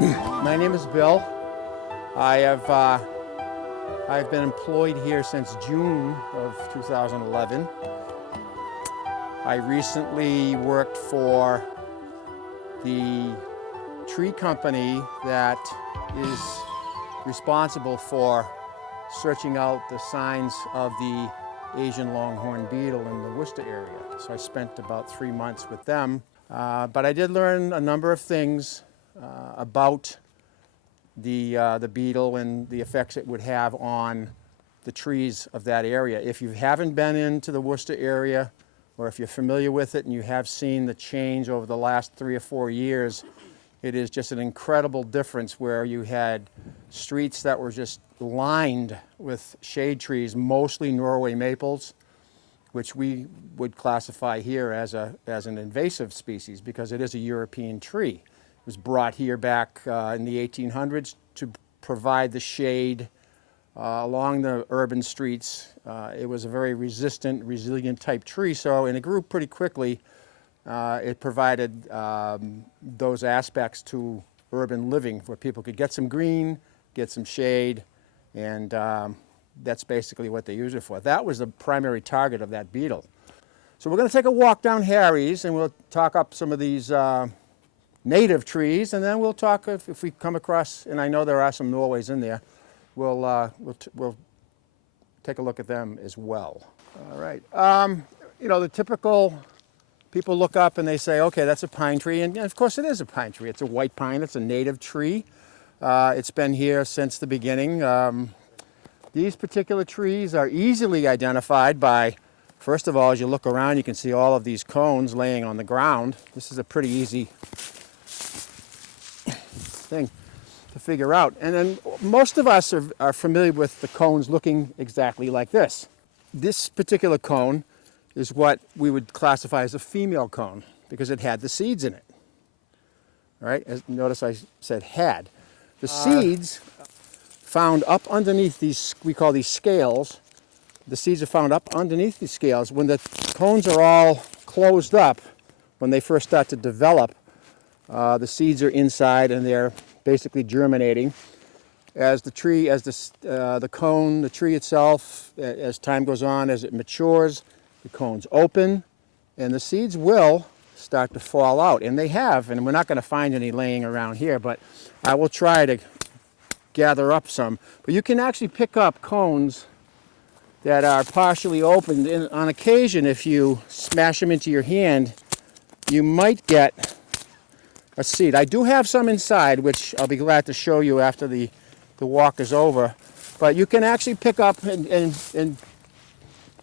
My name is Bill. I've been employed here since June of 2011. I recently worked for the tree company that is responsible for searching out the signs of the Asian longhorn beetle in the Worcester area. So I spent about 3 months with them. But I did learn a number of things about the beetle and the effects it would have on the trees of that area. If you haven't been into the Worcester area, or if you're familiar with it and you have seen the change over the last 3 or 4 years, it is just an incredible difference where you had streets that were just lined with shade trees, mostly Norway maples, which we would classify here as an invasive species because it is a European tree. It was brought here back in the 1800s to provide the shade along the urban streets. It was a very resistant, resilient type tree, and it grew pretty quickly. It provided those aspects to urban living where people could get some green, get some shade, and that's basically what they use it for. That was the primary target of that beetle. So we're going to take a walk down Harry's and we'll talk up some of these native trees, and then we'll talk if we come across, and I know there are some Norways in there, we'll take a look at them as well. All right. You know, the typical people look up and they say, okay, that's a pine tree, and of course it is a pine tree. It's a white pine. It's a native tree. It's been here since the beginning. These particular trees are easily identified by, first of all, as you look around, you can see all of these cones laying on the ground. This is a pretty easy thing to figure out. And then most of us are familiar with the cones looking exactly like this. This particular cone is what we would classify as a female cone because it had the seeds in it. All right, notice I said had. The seeds found up underneath these, we call these scales. The seeds are found up underneath these scales. When the cones are all closed up, when they first start to develop, the seeds are inside and they're basically germinating. As the tree, as the cone, the tree itself, as time goes on, as it matures, the cones open and the seeds will start to fall out. And they have, and we're not going to find any laying around here, but I will try to gather up some. But you can actually pick up cones that are partially opened. And on occasion, if you smash them into your hand, you might get a seed. I do have some inside, which I'll be glad to show you after the walk is over. But you can actually pick up and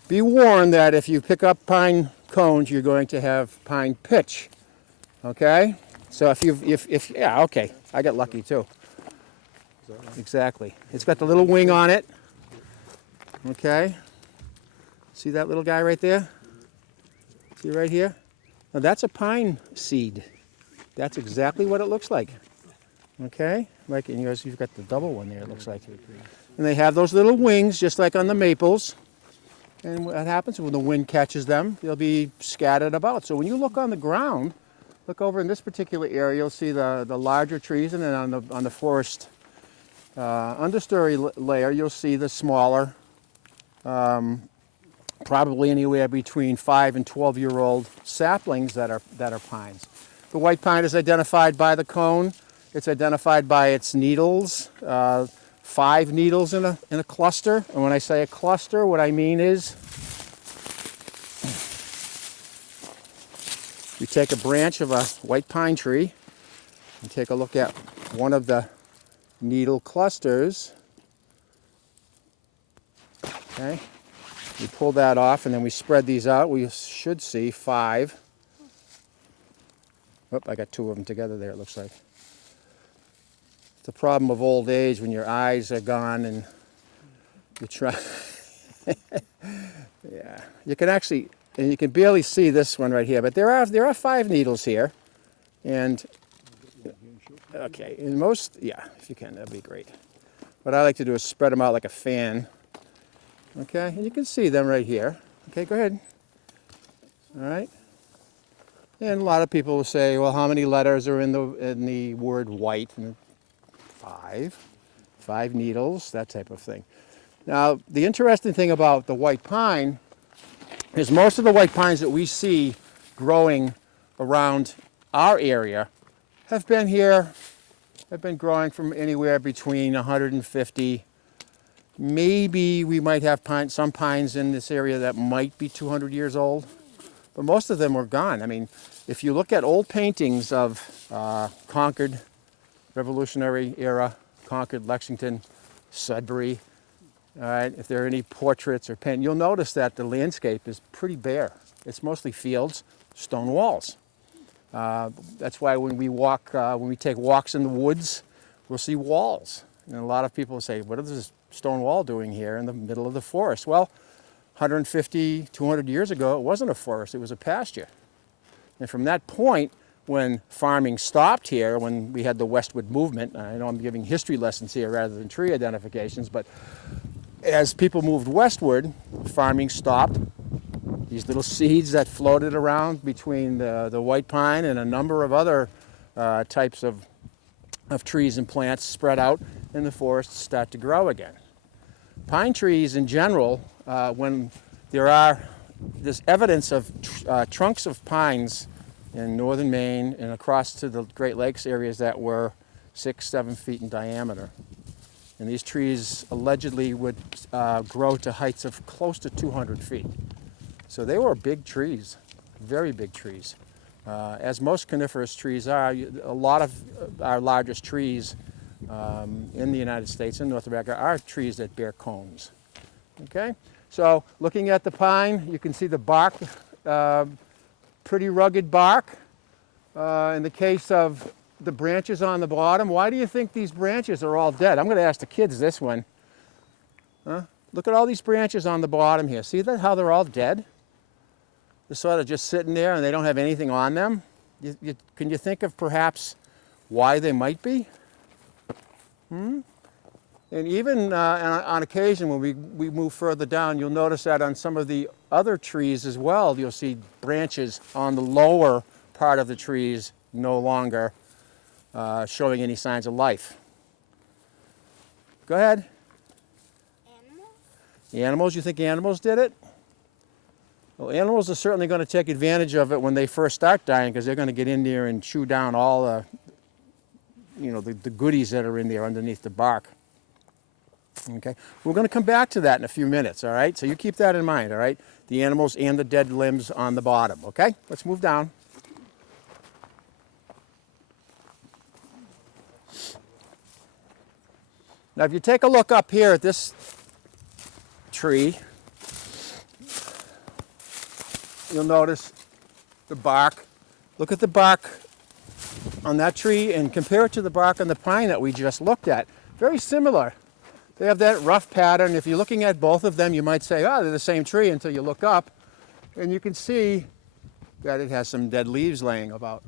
be warned that if you pick up pine cones, you're going to have pine pitch. Okay? So yeah, okay. I got lucky too. Exactly. It's got the little wing on it. Okay? See that little guy right there? See right here? Now that's a pine seed. That's exactly what it looks like. Okay? Like in yours, you've got the double one there, it looks like. And they have those little wings, just like on the maples. And what happens when the wind catches them, they'll be scattered about. So when you look on the ground, look over in this particular area, you'll see the larger trees, and then on the forest understory layer, you'll see the smaller, probably anywhere between 5 and 12-year-old saplings that are pines. The white pine is identified by the cone. It's identified by its needles, 5 needles in a cluster. And when I say a cluster, what I mean is you take a branch of a white pine tree and take a look at one of the needle clusters. Okay, we pull that off and then we spread these out. We should see 5. Oh, I got 2 of them together there, it looks like. It's the problem of old age when your eyes are gone and you try. Yeah, you can actually, and you can barely see this one right here, but there are 5 needles here. And okay, in most, yeah, if you can, that'd be great. What I like to do is spread them out like a fan. Okay, and you can see them right here. Okay, go ahead. All right. And a lot of people will say, well, how many letters are in the word white? And five needles, that type of thing. Now, the interesting thing about the white pine is most of the white pines that we see growing around our area have been growing from anywhere between 150, maybe we might have some pines in this area that might be 200 years old, but most of them are gone. I mean, if you look at old paintings of Concord, Revolutionary era, Concord, Lexington, Sudbury, all right, if there are any portraits or paint, you'll notice that the landscape is pretty bare. It's mostly fields, stone walls. That's why when we take walks in the woods, we'll see walls. And a lot of people say, what is this stone wall doing here in the middle of the forest? Well, 150, 200 years ago, it wasn't a forest, it was a pasture. And from that point, when farming stopped here, when we had the westward movement, I know I'm giving history lessons here rather than tree identifications, but as people moved westward, farming stopped. These little seeds that floated around between the white pine and a number of other types of trees and plants spread out, and the forests start to grow again. Pine trees in general, when there's evidence of trunks of pines in northern Maine and across to the Great Lakes areas that were 6-7 feet in diameter. And these trees allegedly would grow to heights of close to 200 feet. So they were big trees, very big trees. As most coniferous trees are, a lot of our largest trees in the United States and North America are trees that bear cones. Okay, so looking at the pine, you can see the bark, pretty rugged bark. In the case of the branches on the bottom, why do you think these branches are all dead? I'm going to ask the kids this one. Look at all these branches on the bottom here. See how they're all dead? They're sort of just sitting there and they don't have anything on them. Can you think of perhaps why they might be? And even on occasion when we move further down, you'll notice that on some of the other trees as well, you'll see branches on the lower part of the trees no longer showing any signs of life. Go ahead. Animals? Animals? You think animals did it? Well, animals are certainly going to take advantage of it when they first start dying, because they're going to get in there and chew down all the goodies that are in there underneath the bark. Okay, we're going to come back to that in a few minutes, all right? So you keep that in mind, all right? The animals and the dead limbs on the bottom, okay? Let's move down. Now, if you take a look up here at this tree, you'll notice the bark. Look at the bark on that tree and compare it to the bark on the pine that we just looked at. Very similar. They have that rough pattern. If you're looking at both of them, you might say, oh, they're the same tree, until you look up and you can see that it has some dead leaves laying about.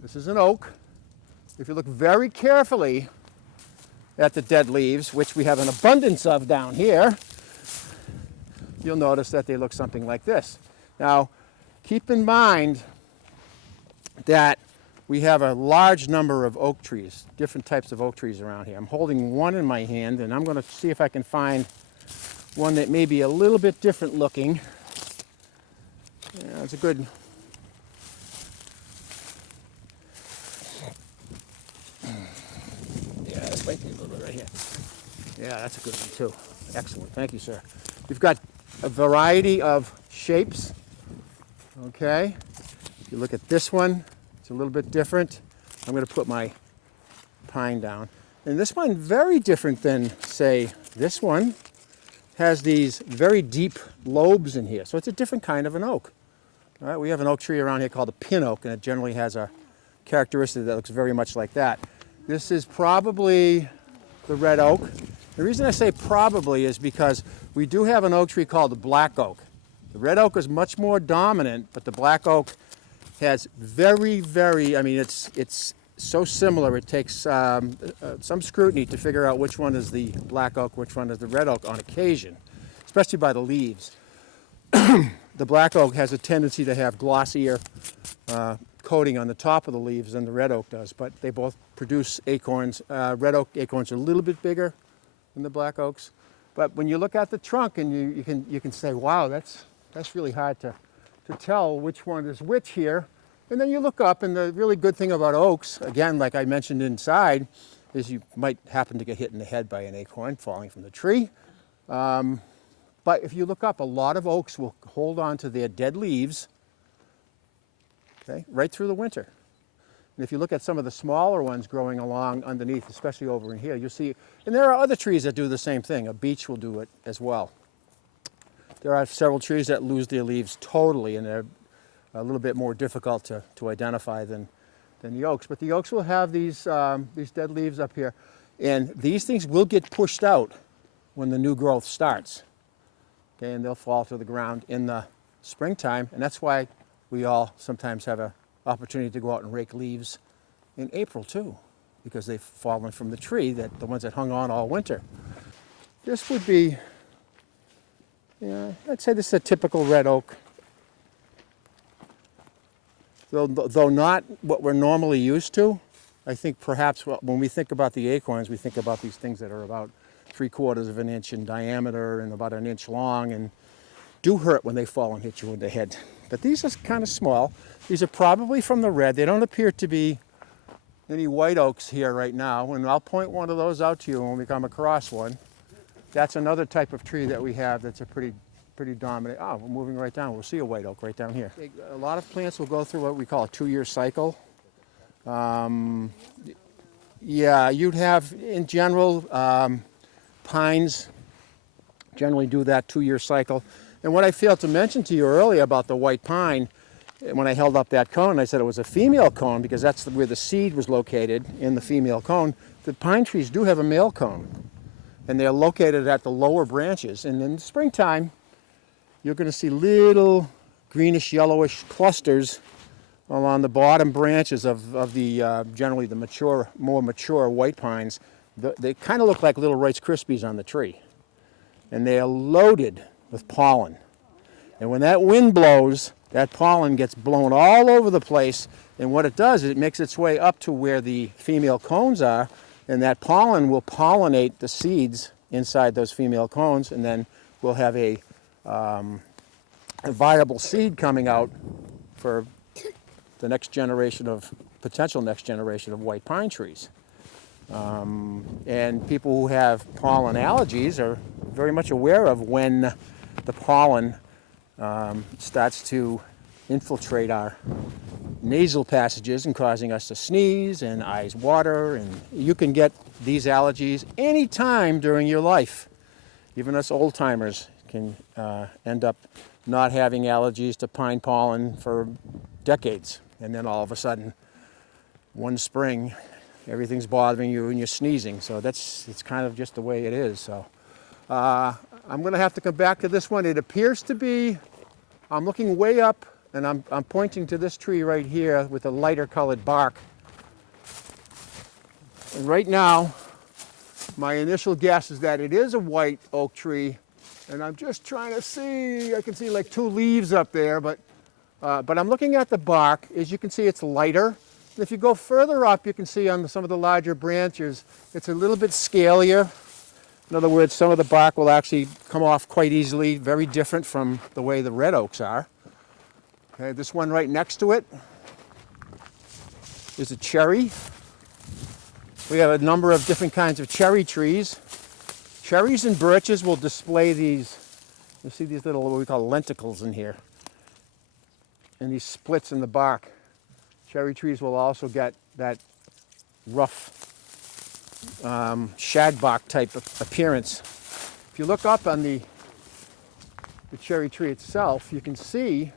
This is an oak. If you look very carefully at the dead leaves, which we have an abundance of down here, you'll notice that they look something like this. Now, keep in mind that we have a large number of oak trees, different types of oak trees around here. I'm holding one in my hand, and I'm going to see if I can find one that may be a little bit different looking. Yeah, it's a good... Yeah, this might be a little bit right here. Yeah, that's a good one too. Excellent. Thank you, sir. We've got a variety of shapes. Okay. If you look at this one, it's a little bit different. I'm going to put my pine down. And this one, very different than, say, this one. Has these very deep lobes in here. So it's a different kind of an oak. All right, we have an oak tree around here called a pin oak, and it generally has a characteristic that looks very much like that. This is probably the red oak. The reason I say probably is because we do have an oak tree called the black oak. The red oak is much more dominant, but the black oak has very, I mean, it's so similar, it takes some scrutiny to figure out which one is the black oak, which one is the red oak on occasion, especially by the leaves. The black oak has a tendency to have glossier coating on the top of the leaves than the red oak does, but they both produce acorns. Red oak acorns are a little bit bigger than the black oaks. But when you look at the trunk and you can say, wow, that's really hard to tell which one is which here. And then you look up, and the really good thing about oaks, again, like I mentioned inside, is you might happen to get hit in the head by an acorn falling from the tree. But if you look up, a lot of oaks will hold on to their dead leaves, okay, right through the winter. And if you look at some of the smaller ones growing along underneath, especially over in here, you'll see, and there are other trees that do the same thing. A beech will do it as well. There are several trees that lose their leaves totally, and they're a little bit more difficult to identify than the oaks. But the oaks will have these dead leaves up here, and these things will get pushed out when the new growth starts. Okay, and they'll fall to the ground in the springtime, and that's why we all sometimes have an opportunity to go out and rake leaves in April too, because they've fallen from the tree, the ones that hung on all winter. This would be, I'd say this is a typical red oak. Though not what we're normally used to. I think perhaps when we think about the acorns, we think about these things that are about 3/4 of an inch in diameter and about an inch long, and do hurt when they fall and hit you in the head. But these are kind of small. These are probably from the red. They don't appear to be any white oaks here right now, and I'll point one of those out to you when we come across one. That's another type of tree that we have that's a pretty dominant. Oh, we're moving right down. We'll see a white oak right down here. A lot of plants will go through what we call a 2-year cycle. Yeah, you'd have, in general, pines generally do that 2-year cycle. And what I failed to mention to you earlier about the white pine, when I held up that cone, I said it was a female cone because that's where the seed was located, in the female cone. The pine trees do have a male cone, and they're located at the lower branches. And in the springtime, you're going to see little greenish yellowish clusters along the bottom branches of the generally the more mature white pines. They kind of look like little Rice Krispies on the tree, and they are loaded with pollen. And when that wind blows, that pollen gets blown all over the place, and what it does is it makes its way up to where the female cones are, and that pollen will pollinate the seeds inside those female cones, and then we'll have a viable seed coming out for the potential next generation of white pine trees. And people who have pollen allergies are very much aware of when the pollen starts to infiltrate our nasal passages and causing us to sneeze and eyes water, and you can get these allergies anytime during your life. Even us old timers can end up not having allergies to pine pollen for decades, and then all of a sudden one spring everything's bothering you and you're sneezing. So it's kind of just the way it is. So I'm going to have to come back to this one. It appears to be, I'm looking way up, and I'm pointing to this tree right here with a lighter colored bark. And right now, my initial guess is that it is a white oak tree, and I'm just trying to see, I can see like 2 leaves up there, but I'm looking at the bark. As you can see, it's lighter. And if you go further up, you can see on some of the larger branches, it's a little bit scalier. In other words, some of the bark will actually come off quite easily, very different from the way the red oaks are. Okay, this one right next to it is a cherry. We have a number of different kinds of cherry trees. Cherries and birches will display these, you see these little, what we call lenticles in here, and these splits in the bark. Cherry trees will also get that rough shagbark type of appearance. If you look up on the cherry tree itself, you can see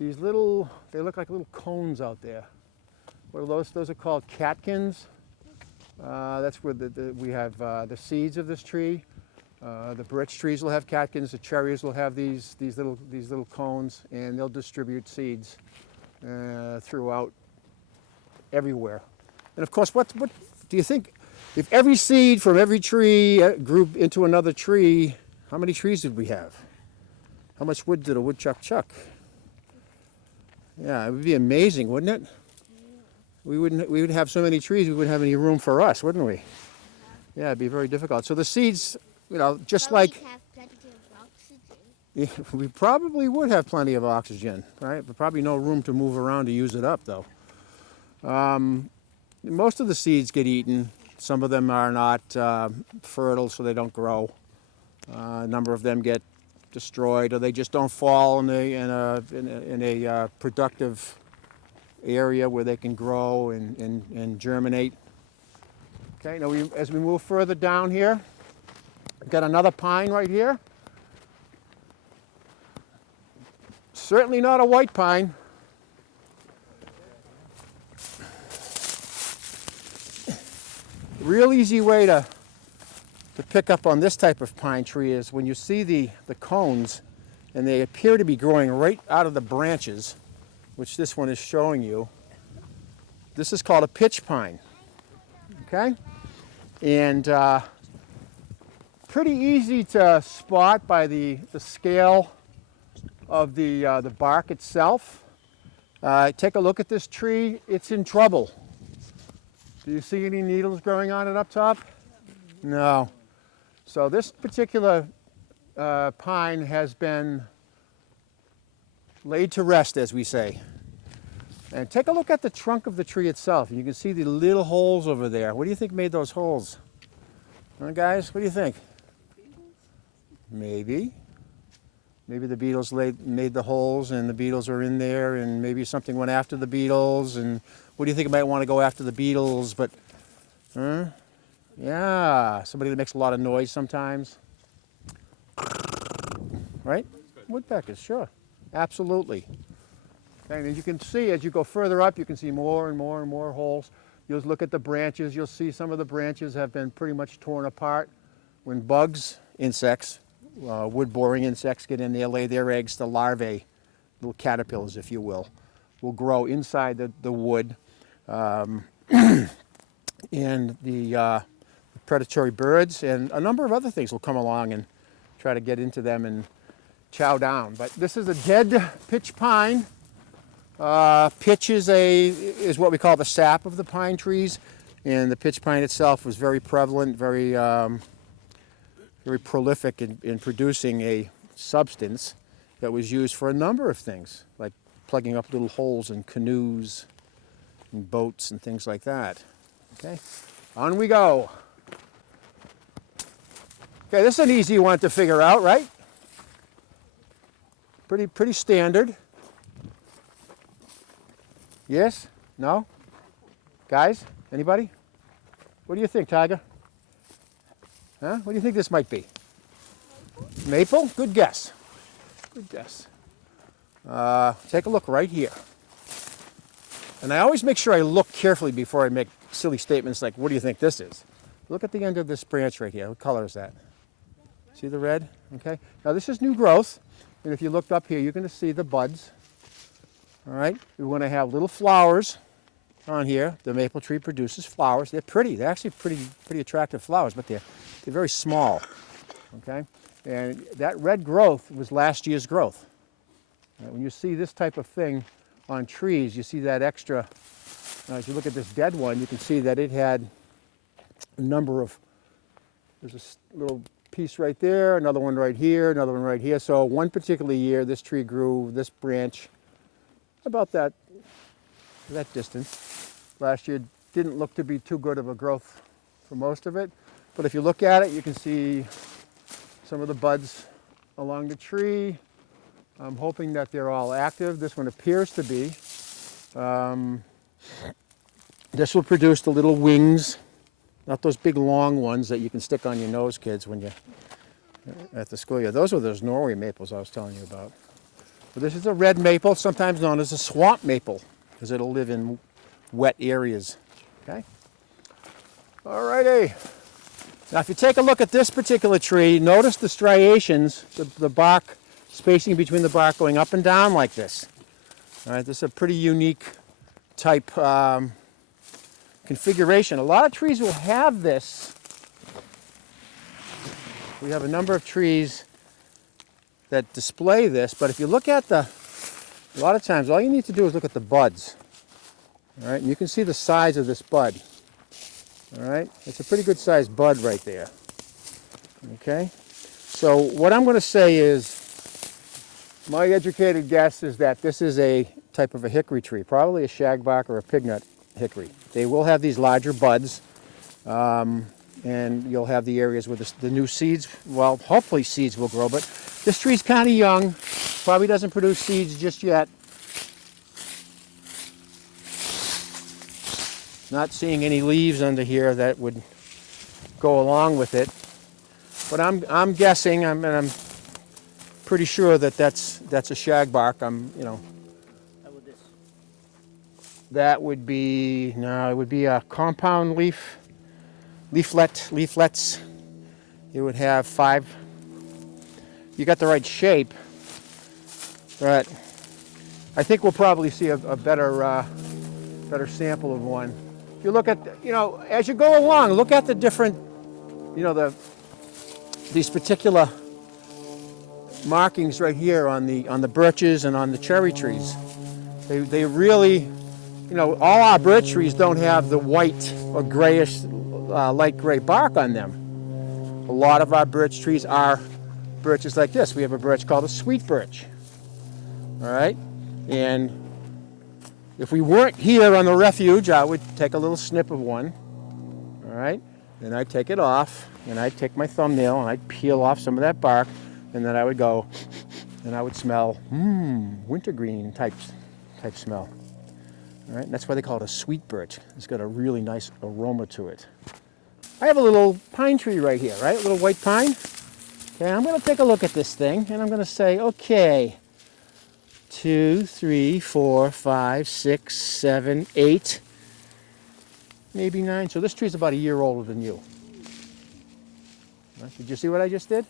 these little, they look like little cones out there. What are those? Those are called catkins. That's where we have the seeds of this tree. The birch trees will have catkins. The cherries will have these little cones, and they'll distribute seeds throughout everywhere. And of course, what do you think? If every seed from every tree grew into another tree, how many trees did we have? How much wood did a woodchuck chuck? Yeah, it would be amazing, wouldn't it? We would have so many trees, we wouldn't have any room for us, wouldn't we? Yeah, it'd be very difficult. So the seeds, just But like we have plenty of oxygen. we probably would have plenty of oxygen, right? But probably no room to move around to use it up, though. Most of the seeds get eaten. Some of them are not fertile, so they don't grow. A number of them get destroyed, or they just don't fall in a productive area where they can grow and germinate. Okay, now as we move further down here, we've got another pine right here. Certainly not a white pine. Real easy way to pick up on this type of pine tree is when you see the cones and they appear to be growing right out of the branches, which this one is showing you. This is called a pitch pine. Okay? And pretty easy to spot by the scale of the bark itself. Take a look at this tree. It's in trouble. Do you see any needles growing on it up top? No. So this particular pine has been laid to rest, as we say. And take a look at the trunk of the tree itself. You can see the little holes over there. What do you think made those holes? Huh, guys, what do you think? Maybe. Maybe the beetles made the holes and the beetles are in there, and maybe something went after the beetles. And what do you think might want to go after the beetles? But, yeah, somebody that makes a lot of noise sometimes. Right? Woodpeckers, sure. Absolutely. And as you can see, as you go further up, you can see more and more and more holes. You'll look at the branches. You'll see some of the branches have been pretty much torn apart. When bugs, insects, wood-boring insects get in there, lay their eggs, the larvae, little caterpillars, if you will grow inside the wood. And the predatory birds and a number of other things will come along and try to get into them and chow down. But this is a dead pitch pine. Pitch is what we call the sap of the pine trees, and the pitch pine itself was very prevalent, very prolific in producing a substance that was used for a number of things, like plugging up little holes in canoes and boats and things like that. Okay, on we go. Okay, this is an easy one to figure out, right? Pretty standard. Yes? No? Guys? Anybody? What do you think, Tiger? Huh? What do you think this might be? Maple? Good guess. Good guess. Take a look right here. And I always make sure I look carefully before I make silly statements like, what do you think this is? Look at the end of this branch right here. What color is that? See the red? Okay. Now this is new growth. And if you looked up here, you're going to see the buds. All right. We're going to have little flowers on here. The maple tree produces flowers. They're pretty. They're actually pretty attractive flowers, but they're very small. Okay. And that red growth was last year's growth. When you see this type of thing on trees, you see that extra. As you look at this dead one, you can see that it had a number of, there's a little piece right there, another one right here, another one right here. So one particular year, this tree grew, this branch, about that distance. Last year didn't look to be too good of a growth for most of it. But if you look at it, you can see some of the buds along the tree. I'm hoping that they're all active. This one appears to be. This will produce the little wings, not those big long ones that you can stick on your nose, kids, when you're at the schoolyard. Those are those Norway maples I was telling you about. But this is a red maple, sometimes known as a swamp maple, because it'll live in wet areas. Okay? All righty. Now if you take a look at this particular tree, notice the striations, the bark, spacing between the bark going up and down like this. All right, this is a pretty unique type configuration. A lot of trees will have this. We have a number of trees that display this, but if you look at the A lot of times, all you need to do is look at the buds. All right, and you can see the size of this bud. All right, it's a pretty good sized bud right there. Okay, so what I'm going to say is, my educated guess is that this is a type of a hickory tree, probably a shagbark or a pignut hickory. They will have these larger buds, and you'll have the areas where the new seeds, well, hopefully seeds will grow, but this tree's kind of young, probably doesn't produce seeds just yet. Not seeing any leaves under here that would go along with it, but I'm guessing, and I'm pretty sure that that's a shagbark. How would this? That would be, no, it would be a compound leaflets. It would have 5. You got the right shape, but I think we'll probably see a better sample of one. If you look at, as you go along, look at the different, these particular markings right here on the birches and on the cherry trees. They really, all our birch trees don't have the white or grayish, light gray bark on them. A lot of our birch trees are birches like this. We have a birch called a sweet birch. All right, and if we weren't here on the refuge, I would take a little snip of one. All right, then I'd take it off, and I'd take my thumbnail and I'd peel off some of that bark, and then I would go, and I would smell, wintergreen type smell. All right, and that's why they call it a sweet birch. It's got a really nice aroma to it. I have a little pine tree right here, right? A little white pine. Okay, I'm going to take a look at this thing, and I'm going to say, okay, 2, 3, 4, 5, 6, 7, 8, maybe 9. So this tree's about a year older than you. Right, did you see what I just did?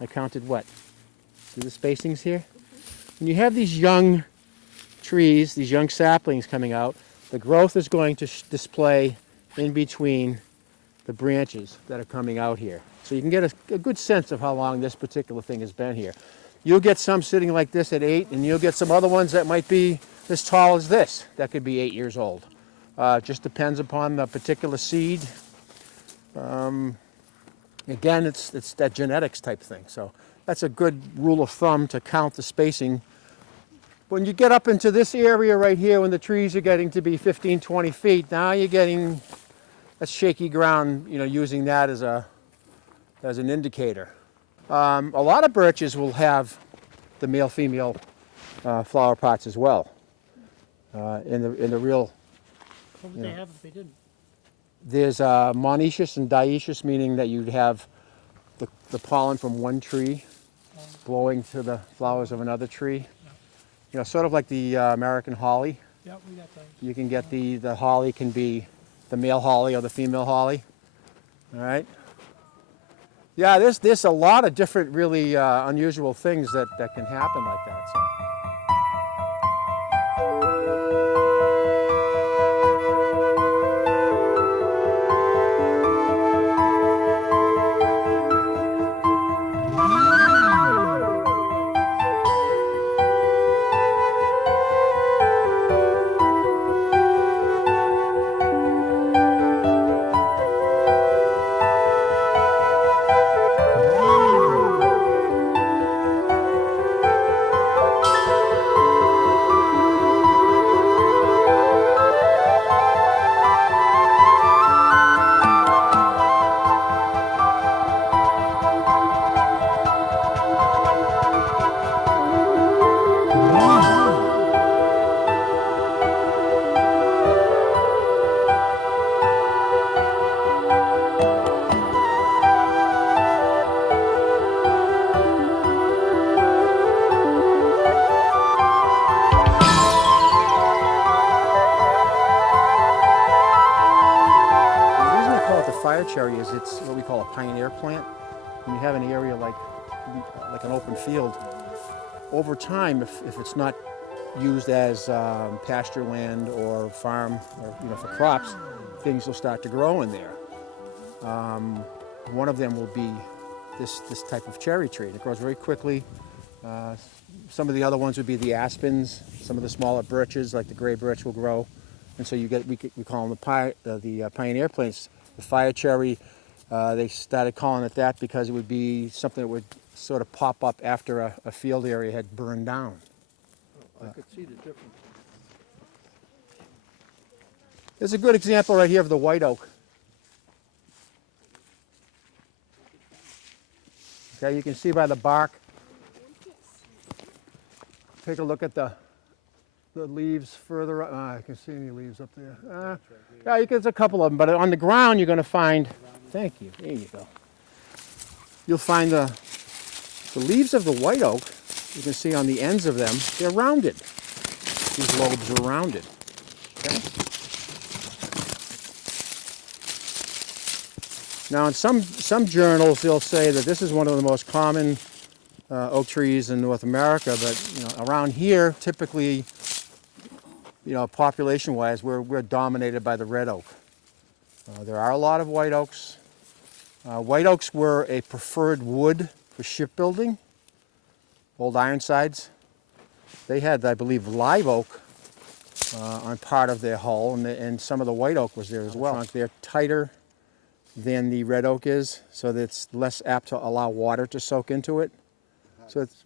I counted what? See the spacings here? When you have these young trees, these young saplings coming out, the growth is going to display in between the branches that are coming out here. So you can get a good sense of how long this particular thing has been here. You'll get some sitting like this at 8, and you'll get some other ones that might be as tall as this. That could be 8 years old. Just depends upon the particular seed. Again, it's that genetics type thing. So that's a good rule of thumb to count the spacing. When you get up into this area right here, when the trees are getting to be 15, 20 feet, now you're getting that's shaky ground, using that as an indicator. A lot of birches will have the male-female flower pots as well. In the real, What would they have if they didn't? there's monoecious and dioecious, meaning that you'd have the pollen from one tree blowing to the flowers of another tree. Sort of like the American holly. Yeah, we got those. You can get the holly can be the male holly or the female holly. All right. Yeah, there's a lot of different really unusual things that can happen like that. So. Fire cherry is it's what we call a pioneer plant. When you have an area like an open field, over time, if it's not used as pasture land or farm or for crops, things will start to grow in there. One of them will be this type of cherry tree. It grows very quickly, Some of the other ones would be the aspens. Some of the smaller birches, like the gray birch, will grow, and so you get we call them the pioneer plants. The fire cherry, they started calling it that because it would be something that would sort of pop up after a field area had burned down. I could see the difference. There's a good example right here of the white oak. Okay, you can see by the bark. Take a look at the leaves further up. I can see any leaves up there. Yeah, there's a couple of them, but on the ground you're going to find, thank you, there you go. You'll find the leaves of the white oak, you can see on the ends of them, they're rounded. These lobes are rounded. Okay? Now in some journals they'll say that this is one of the most common oak trees in North America, but around here, typically, population-wise, we're dominated by the red oak. There are a lot of white oaks. White oaks were a preferred wood for shipbuilding. Old Ironsides, they had, I believe, live oak on part of their hull, and some of the white oak was there as well. They're tighter than the red oak is, so that it's less apt to allow water to soak into it. So it's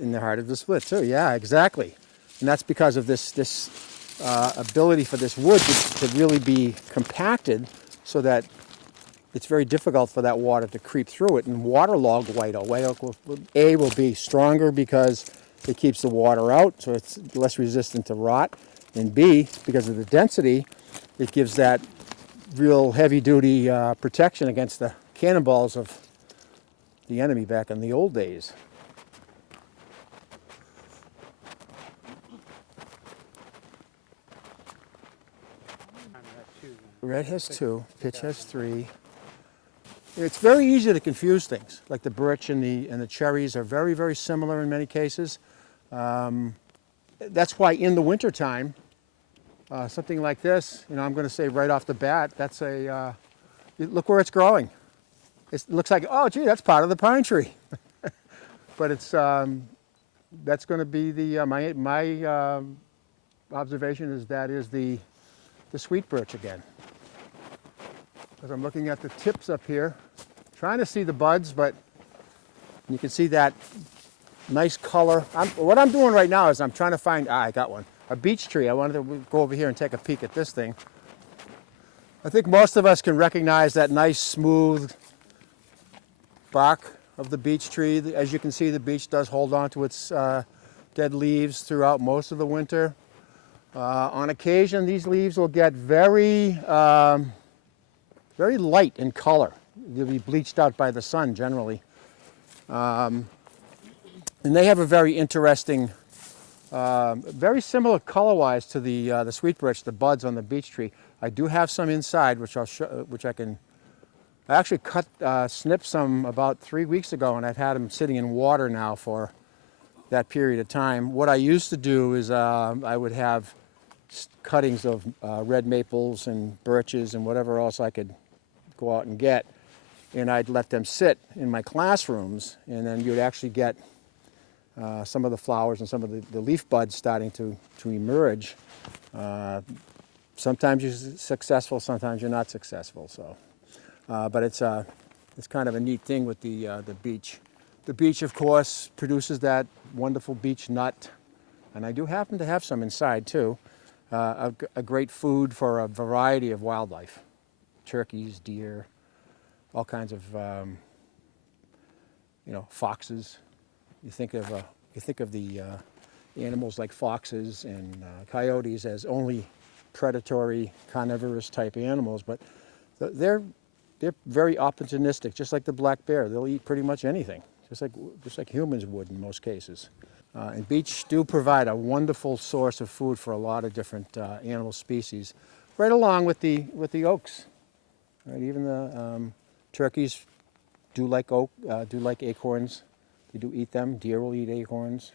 in the heart of the split too. Yeah, exactly. And that's because of this ability for this wood to really be compacted, so that it's very difficult for that water to creep through it. And waterlogged white oak will be stronger because it keeps the water out, so it's less resistant to rot. And B, because of the density, it gives that real heavy-duty protection against the cannonballs of the enemy back in the old days. Red has 2, pitch has 3. It's very easy to confuse things. Like the birch and the cherries are very, very similar in many cases. That's why in the wintertime, something like this, I'm going to say right off the bat, that's look where it's growing. It looks like, oh, gee, that's part of the pine tree. But it's, that's going to be my observation is that is the sweet birch again. As I'm looking at the tips up here, trying to see the buds, but you can see that nice color. What I'm doing right now is I'm trying to find, I got one, a beech tree. I wanted to go over here and take a peek at this thing. I think most of us can recognize that nice smooth bark of the beech tree. As you can see, the beech does hold on to its dead leaves throughout most of the winter. On occasion, these leaves will get very light in color. They'll be bleached out by the sun generally. And they have a very interesting, very similar color-wise to the sweet birch, the buds on the beech tree. I do have some inside, which I'll show, I actually snipped some about 3 weeks ago, and I've had them sitting in water now for that period of time. What I used to do is I would have cuttings of red maples and birches and whatever else I could go out and get, and I'd let them sit in my classrooms, and then you'd actually get some of the flowers and some of the leaf buds starting to emerge. Sometimes you're successful, sometimes you're not successful. So, but it's kind of a neat thing with the beech. The beech, of course, produces that wonderful beech nut, and I do happen to have some inside too. A great food for a variety of wildlife. Turkeys, deer, all kinds of, foxes. You think of the animals like foxes and coyotes as only predatory, carnivorous type animals, but they're very opportunistic, just like the black bear. They'll eat pretty much anything, just like humans would in most cases. And beech do provide a wonderful source of food for a lot of different animal species, right along with the oaks. Right, even the turkeys do like acorns. They do eat them. Deer will eat acorns.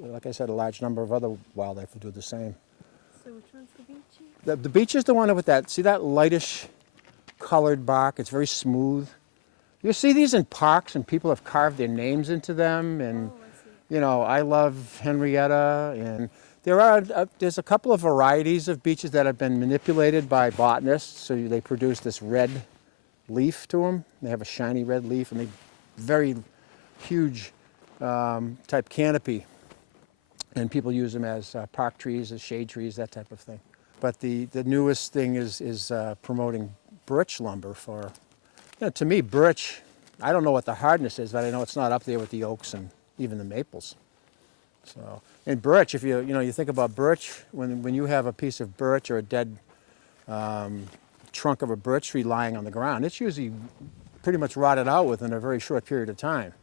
Like I said, a large number of other wildlife will do the same. So which one's the beech? The beech is the one with that. See that lightish colored bark? It's very smooth. You see these in parks, and people have carved their names into them, and you know, I love Henrietta, and there's a couple of varieties of beeches that have been manipulated by botanists, so they produce this red leaf to them. They have a shiny red leaf, and they very huge type canopy, and people use them as park trees, as shade trees, that type of thing. But the newest thing is promoting birch lumber for, you know, to me, birch, I don't know what the hardness is, but I know it's not up there with the oaks and even the maples. So, and birch, if you think about birch, when you have a piece of birch or a dead trunk of a birch tree lying on the ground, it's usually pretty much rotted out within a very short period of time.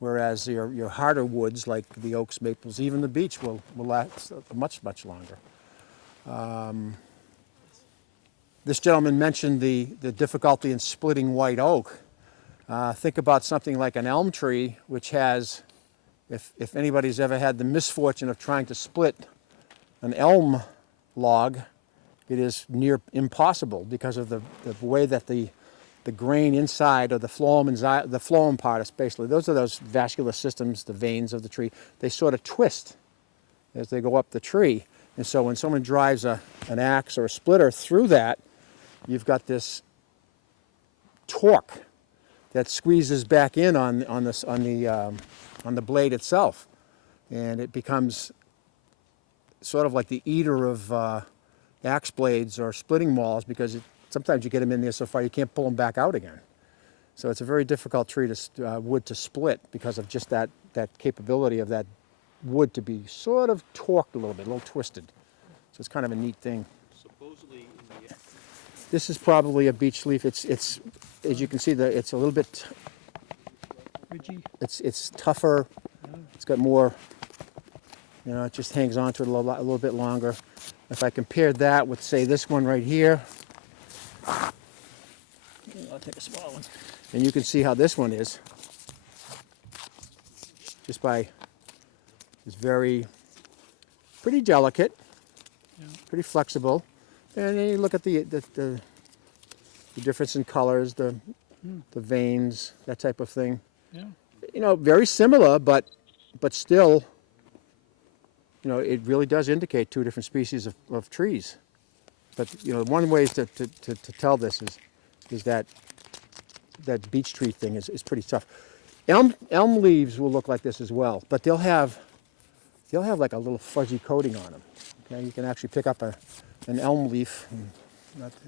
Whereas your harder woods, like the oaks, maples, even the beech, will last much, much longer. This gentleman mentioned the difficulty in splitting white oak. Think about something like an elm tree, which has, if anybody's ever had the misfortune of trying to split an elm log, it is near impossible because of the way that the grain inside, or the phloem part, especially, those vascular systems, the veins of the tree, they sort of twist as they go up the tree. And so when someone drives an axe or a splitter through that, you've got this torque that squeezes back in on the blade itself, and it becomes sort of like the eater of axe blades or splitting mauls, because sometimes you get them in there so far you can't pull them back out again. So it's a very difficult tree to wood to split because of just that capability of that wood to be sort of torqued a little twisted. So it's kind of a neat thing. Supposedly in the... This is probably a beech leaf. It's as you can see, it's a little bit, Ridgy. it's tougher. It's got more, it just hangs on to it a little bit longer. If I compared that with, say, this one right here, I'll take a small one. and you can see how this one is. Just by, it's pretty delicate, pretty flexible. And then you look at the difference in colors, the veins, that type of thing. Yeah. Very similar, but still, it really does indicate two different species of trees. But one way to tell this is that beech tree thing is pretty tough. Elm leaves will look like this as well, but they'll have like a little fuzzy coating on them. Okay, you can actually pick up an elm leaf.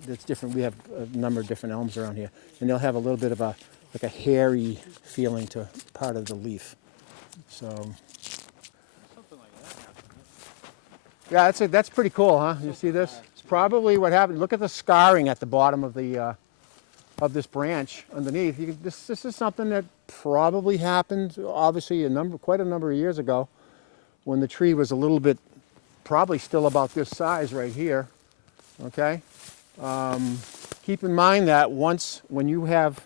That's different. We have a number of different elms around here, and they'll have a little bit of a hairy feeling to part of the leaf. So. Yeah, that's pretty cool, huh? You see this? It's probably what happened. Look at the scarring at the bottom of the of this branch underneath. This is something that probably happened, obviously, quite a number of years ago, when the tree was a little bit, probably still about this size right here. Okay. Keep in mind that when you have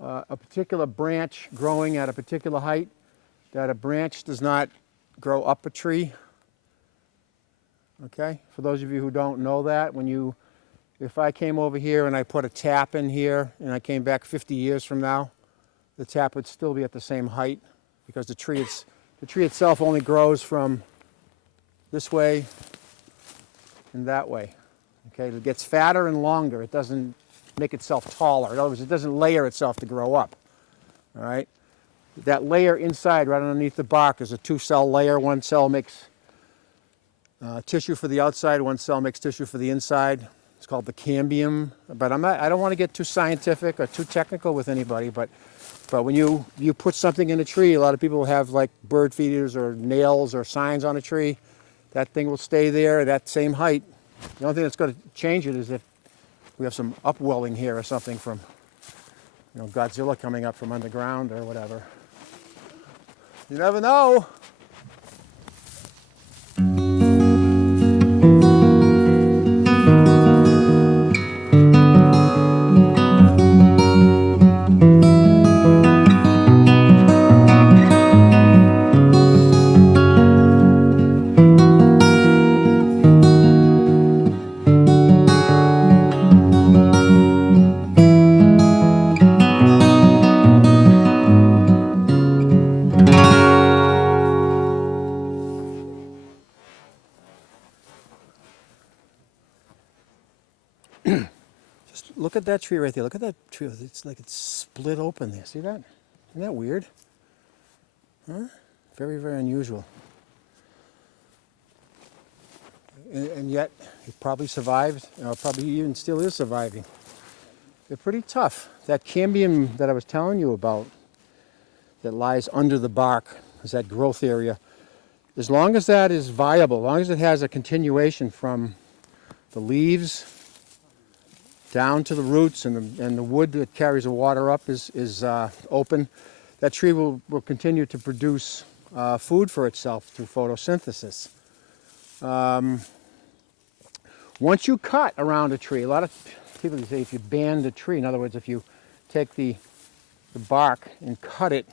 a particular branch growing at a particular height, that a branch does not grow up a tree. Okay, for those of you who don't know that, if I came over here and I put a tap in here and I came back 50 years from now, the tap would still be at the same height, because the tree itself only grows from this way and that way. Okay, it gets fatter and longer. It doesn't make itself taller. In other words, it doesn't layer itself to grow up. All right, that layer inside, right underneath the bark, is a two-cell layer. One cell makes tissue for the outside, one cell makes tissue for the inside. It's called the cambium. But I don't want to get too scientific or too technical with anybody, but when you put something in a tree, a lot of people have like bird feeders or nails or signs on a tree. That thing will stay there at that same height. The only thing that's going to change it is if we have some upwelling here or something from Godzilla coming up from underground or whatever. You never know. Just look at that tree right there. Look at that tree. It's like it's split open there. See that? Isn't that weird? Huh? Very, very unusual. And yet, it probably survived, probably even still is surviving. They're pretty tough. That cambium that I was telling you about, that lies under the bark, is that growth area. As long as that is viable, as long as it has a continuation from the leaves down to the roots, and the wood that carries the water up is open, that tree will continue to produce food for itself through photosynthesis. Once you cut around a tree, a lot of people say if you band a tree, in other words, if you take the bark and cut it,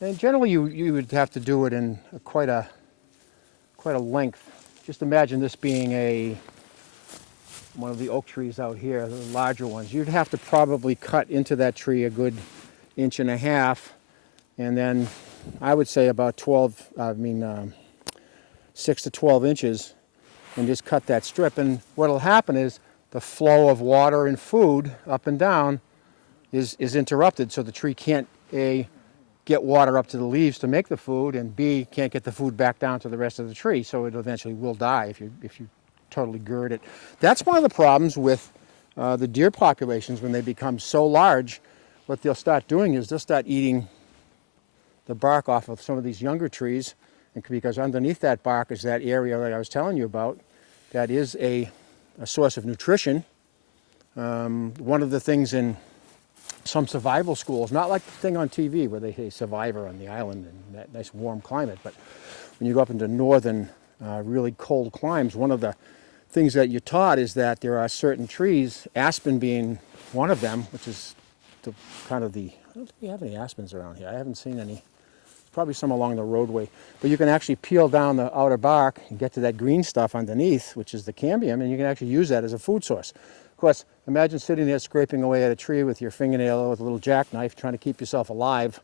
and generally you would have to do it in quite a length. Just imagine this being one of the oak trees out here, the larger ones. You'd have to probably cut into that tree a good 1.5 inches, and then I would say about 6 to 12 inches, and just cut that strip. And what'll happen is the flow of water and food up and down is interrupted, so the tree can't A, get water up to the leaves to make the food, and B, can't get the food back down to the rest of the tree, so it eventually will die if you totally gird it. That's one of the problems with the deer populations when they become so large. What they'll start doing is they'll start eating the bark off of some of these younger trees, and because underneath that bark is that area that I was telling you about, that is a source of nutrition. One of the things in some survival schools, not like the thing on TV where they say Survivor on the island in that nice warm climate, but when you go up into northern, really cold climes, one of the things that you're taught is that there are certain trees, aspen being one of them, which is I don't think we have any aspens around here. I haven't seen any. Probably some along the roadway. But you can actually peel down the outer bark and get to that green stuff underneath, which is the cambium, and you can actually use that as a food source. Of course, imagine sitting there scraping away at a tree with your fingernail with a little jackknife trying to keep yourself alive.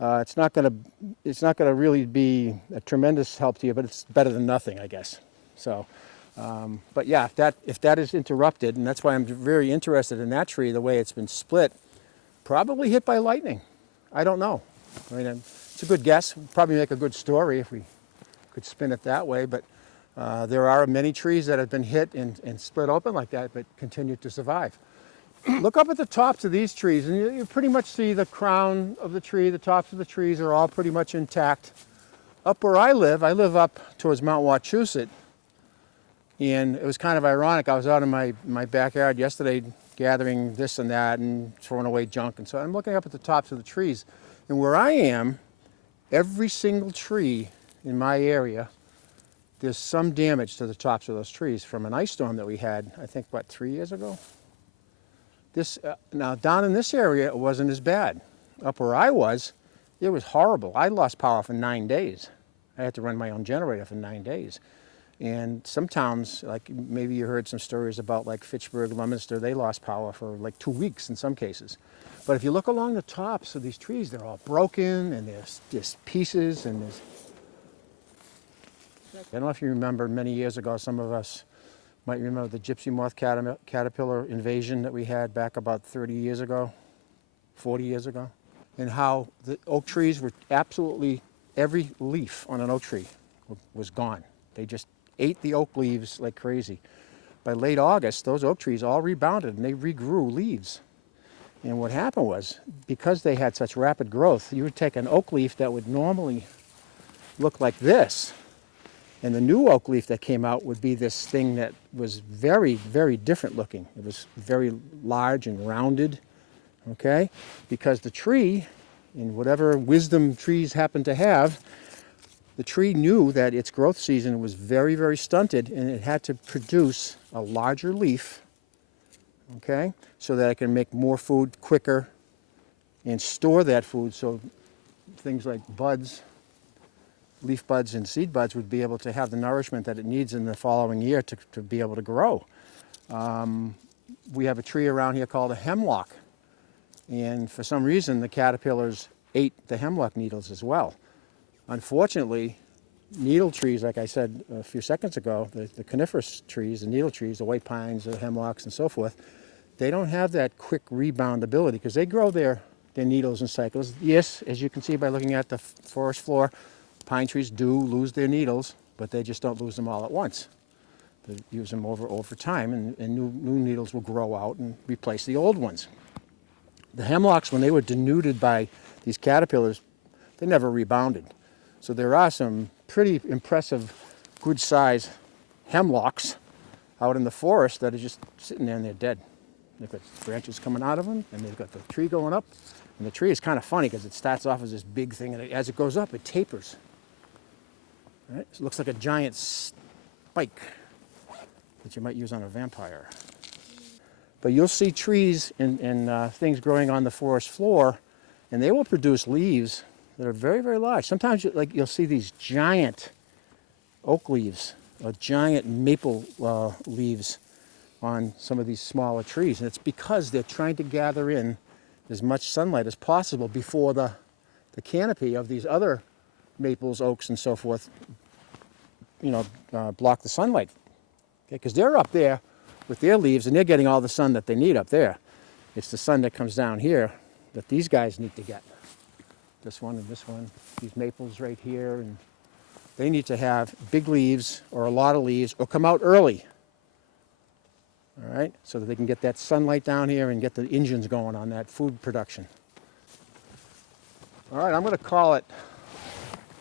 It's not going to really be a tremendous help to you, but it's better than nothing, I guess. So, but yeah, if that is interrupted, and that's why I'm very interested in that tree, the way it's been split, probably hit by lightning. I don't know. I mean, it's a good guess. We'd probably make a good story if we could spin it that way, but there are many trees that have been hit and split open like that, but continue to survive. Look up at the tops of these trees, and you pretty much see the crown of the tree. The tops of the trees are all pretty much intact. Up where I live up towards Mount Wachusett, and it was kind of ironic. I was out in my backyard yesterday gathering this and that and throwing away junk, and so I'm looking up at the tops of the trees. And where I am, every single tree in my area, there's some damage to the tops of those trees from an ice storm that we had, I think, 3 years ago? Now, down in this area, it wasn't as bad. Up where I was, it was horrible. I lost power for 9 days. I had to run my own generator for 9 days. And some towns, like maybe you heard some stories about like Fitchburg, Leominster, they lost power for like 2 weeks in some cases. But if you look along the tops of these trees, they're all broken, and there's just pieces, and there's... I don't know if you remember many years ago, some of us might remember the gypsy moth caterpillar invasion that we had back about 30 years ago, 40 years ago, and how the oak trees were absolutely, every leaf on an oak tree was gone. They just ate the oak leaves like crazy. By late August, those oak trees all rebounded and they regrew leaves. And what happened was, because they had such rapid growth, you would take an oak leaf that would normally look like this, and the new oak leaf that came out would be this thing that was very, very different looking. It was very large and rounded, okay? Because the tree, in whatever wisdom trees happen to have, the tree knew that its growth season was very, very stunted, and it had to produce a larger leaf, okay, so that it can make more food quicker and store that food so things like buds, leaf buds and seed buds would be able to have the nourishment that it needs in the following year to be able to grow. We have a tree around here called a hemlock, and for some reason the caterpillars ate the hemlock needles as well. Unfortunately, needle trees, like I said a few seconds ago, the coniferous trees, the needle trees, the white pines, the hemlocks, and so forth, they don't have that quick rebound ability because they grow their needles in cycles. Yes, as you can see by looking at the forest floor, pine trees do lose their needles, but they just don't lose them all at once. They use them over time, and new needles will grow out and replace the old ones. The hemlocks, when they were denuded by these caterpillars, they never rebounded. So there are some pretty impressive, good size hemlocks out in the forest that are just sitting there and they're dead. They've got branches coming out of them, and they've got the tree going up. And the tree is kind of funny because it starts off as this big thing, and as it goes up, it tapers. Right? So it looks like a giant spike that you might use on a vampire. But you'll see trees and things growing on the forest floor, and they will produce leaves that are very, very large. Sometimes you'll see these giant oak leaves or giant maple leaves on some of these smaller trees. And it's because they're trying to gather in as much sunlight as possible before the canopy of these other maples, oaks, and so forth, block the sunlight. Okay, because they're up there with their leaves and they're getting all the sun that they need up there. It's the sun that comes down here that these guys need to get. This one and this one, these maples right here, and they need to have big leaves or a lot of leaves or come out early. All right, so that they can get that sunlight down here and get the engines going on that food production. All right, I'm going to call it.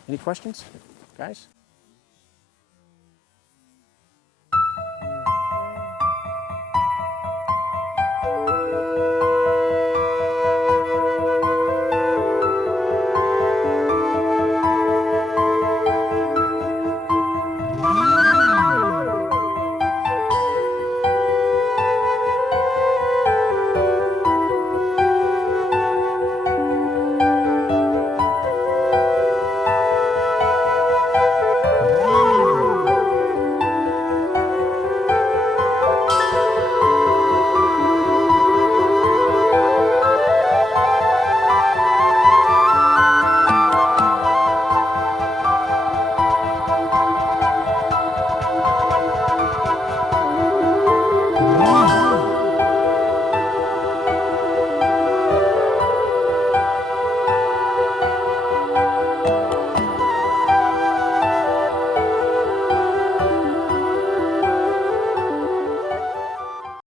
Any questions, guys?